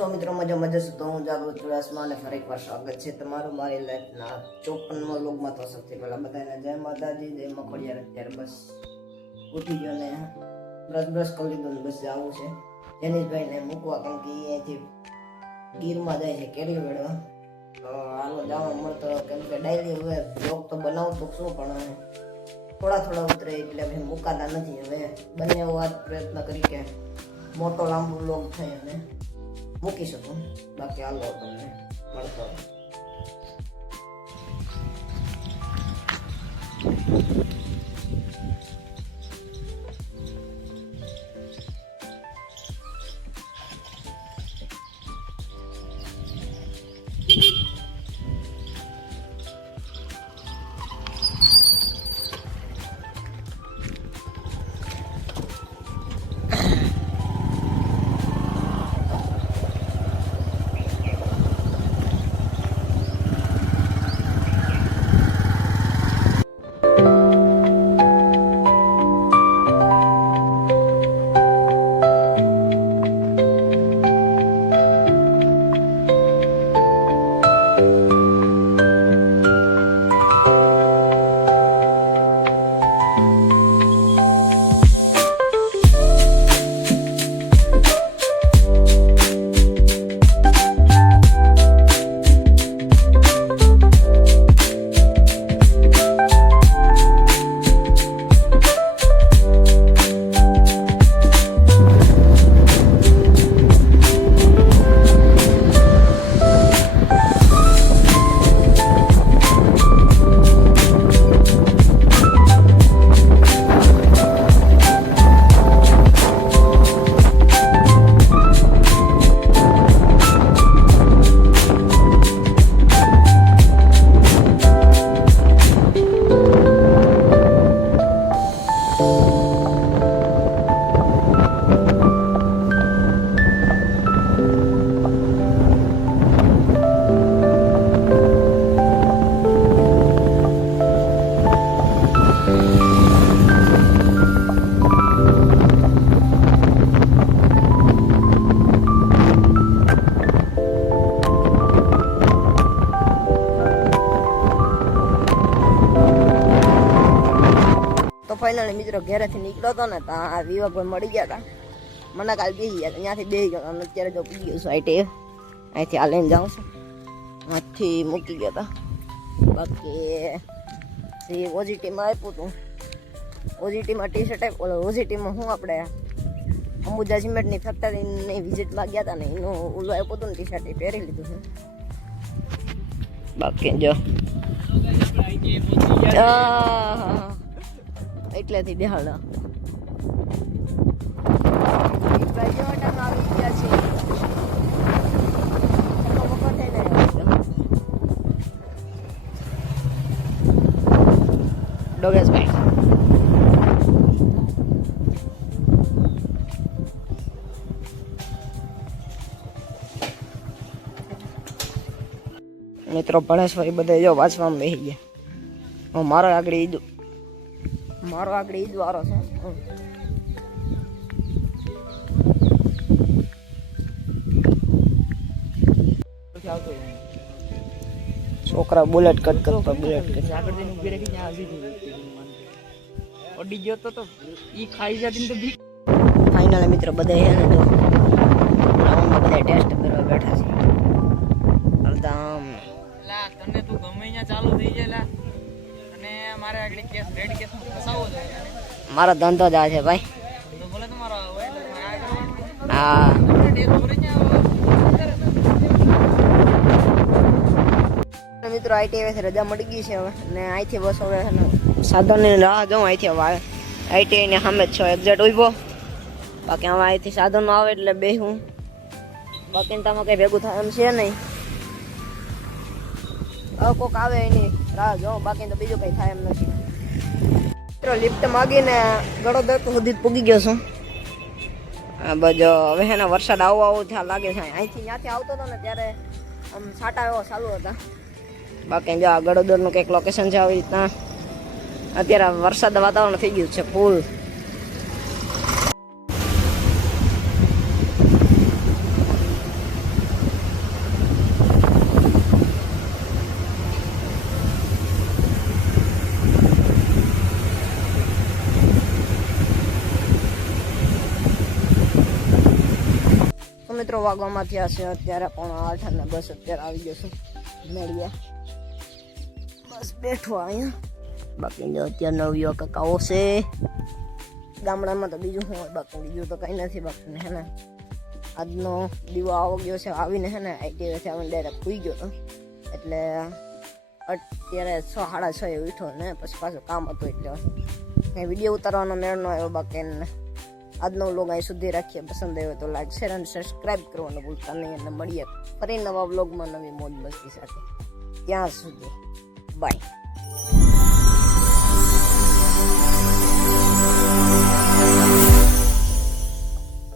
છો મિત્રો? મજા છે તો હું જાગૃત ચુડાસમા અને ફરી એકવાર સ્વાગત છે તમારું મારી લાઈફના 54મા વ્લોગમાં। તો સૌથી પહેલા બધાને જય માતાજી, જય મખોડિયાર। અત્યારે બસ ઉઠી ગયો ને બ્રશ કરી લીધો ને બસ જવું છે જનીશભાઈને મૂકવા, કેમ કે અહીંથી ગીરમાં જાય છે કેરી વેળવા। તો હાલો જવા મળતો, કેમ કે ડાયલી હવે બ્લોગ તો બનાવતો શું પણ થોડા ઉતરે એટલે ભાઈ મુકાતા નથી। હવે બંને એવો વાત પ્રયત્ન કરી કે મોટો લાંબો બ્લોગ થાય અને મૂકી શકું। બાકી હાલો તમને મળતો। ફાઇનલી મિત્રો ઘરેથી નીકળ્યો હતો ને ત્યાં વિવાભાઈ મળી ગયા હતા, મને કાલ બેસી ગયા ત્યાંથી બેસી ગયો અને અત્યારે જો પૂરી ગયું સાઈટે અહીંથી આ લઈને જાઉં છું, હાથથી મૂકી ગયા હતા। બાકી જે ઓજીટીમાં આપ્યું હતું, ઓજીટીમાં ટી શર્ટ આપ્યું, ઓજીટીમાં હું આપણે અંબુજા સિમેન્ટની ફેક્ટરીની વિઝિટમાં ગયા હતા ને એનું ઓલું આપ્યું હતું ને ટી શર્ટ એ પહેરી લીધું છે। બાકી જો એટલેથી બેહાડા આવી ગયા છે। ડોગેશભાઈ મિત્રો ભણેશ્વરી બધા જો વાંચવામાં બેસી ગયા। મારો આગળ ઈદ વારો છે। છોકરા બુલેટ કટ કરતા બુલેટ કટ આગળ જઈને ઉભી રાખી ત્યાં આવી ઓડી ગયો તો ઈ ખાઈ જતી તો ભી ફાઇનલ મિત્રો બધા હે ને તો રાઉન્ડમાં બધા ટેસ્ટ કરવા બેઠા છે। અલદામ લા તને તું ગમે ત્યાં ચાલુ થઈ જાય લા, અને મારે આગળ કેસ રેડ કેસ ફસાવો છે। મારો ધંધો જ આ છે ભાઈ, તો બોલે તમારો હા મિત્રો આઈટીઆઈ રજા મળી ગઈ છે હવે, ને અહીંથી બસ હવે સાધનની રાહ જોઉં। અહીંથી હવે આઈટીઆઈ સામે જ છો એક્ઝેક્ટ ઉભો, બાકી હવે અહીંથી સાધનો આવે એટલે બેહું, બાકી તમે કઈ ભેગું થાય એમ છે નહીં। હવે કોક આવે એની રાહ જોઉં, બાકી તો બીજું કઈ થાય એમ નથી। મિત્રો લિફ્ટ માગીને ગળોદર સુધી પૂગી ગયો છું। બસ હવે છે ને વરસાદ આવું થયા લાગે છે। અહીંથી ત્યાંથી આવતો હતો ને ત્યારે આમ છાંટા એવો ચાલુ હતા, બાકી જો આ ગળોદરનું કંઈક લોકેશન છે આવી રીતના। અત્યારે વરસાદ વાતાવરણ થઈ ગયું છે ફૂલ। મિત્રો વાગવામાં થયા છે અત્યારે 7:45 અને બસ અત્યારે આવી ગયો છું મળીએ બસ બેઠો અહીંયા બાકી જો અત્યારે નવીઓ કકાઓ છે ગામડામાં તો બીજું શું હોય બાકી બીજું તો કંઈ નથી બાકી હે ને આજનો દીવો આવો ગયો છે આવીને હે ને આઈટીઆઈથી આવીને ડાયરેક્ટ સૂઈ ગયો હતો એટલે અત્યારે 6:30 ઉઠ્યો ને પછી પાછું કામ હતું એટલે કંઈ વિડીયો ઉતારવાનો મેળ ન આવ્યો બાકી આજનો વ્લોગ અહીં સુધી રાખીએ પસંદ આવ્યો તો લાઈક શેર અને સબસ્ક્રાઈબ કરવાનું ભૂલતા નહીં અને મળીએ ફરી નવા વ્લોગમાં નવી મોજ મસ્તી સાથે ત્યાં સુધી બાય.